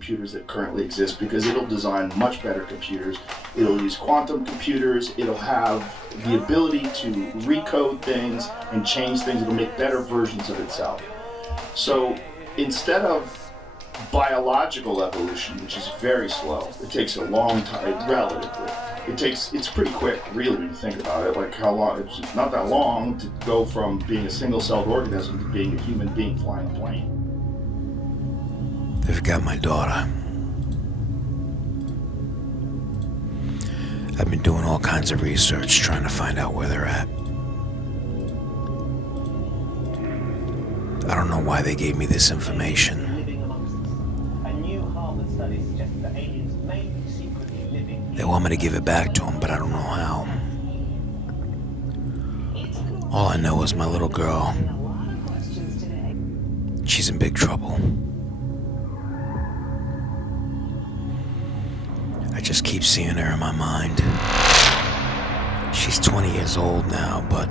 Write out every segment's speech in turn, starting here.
computers that currently exist, because it'll design much better computers. It'll use quantum computers. It'll have the ability to recode things and change things. It'll make better versions of itself. So instead of biological evolution, which is very slow, it takes a long time, relatively. It's pretty quick, really, when you think about it. Like how long, it's not that long to go from being a single-celled organism to being a human being flying a plane. They've got my daughter. I've been doing all kinds of research trying to find out where they're at. I don't know why they gave me this information. They want me to give it back to them, but I don't know how. All I know is my little girl, she's in big trouble. I just keep seeing her in my mind. She's 20 years old now, but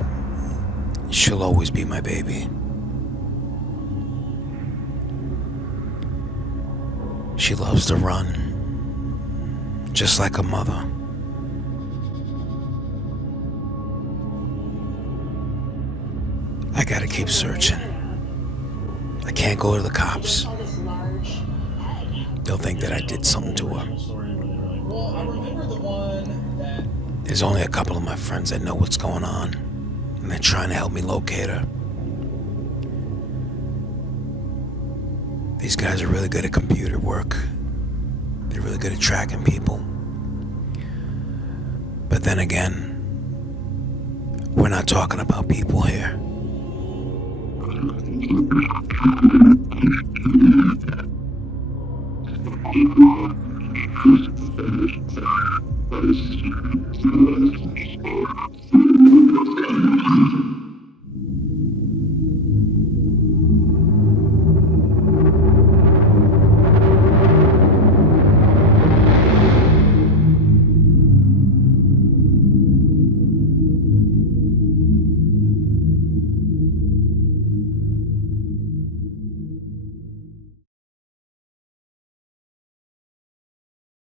she'll always be my baby. She loves to run, just like a mother. I gotta keep searching. I can't go to the cops. They'll think that I did something to her. There's only a couple of my friends that know what's going on, and they're trying to help me locate her. These guys are really good at computer work. They're really good at tracking people. But then again, we're not talking about people here.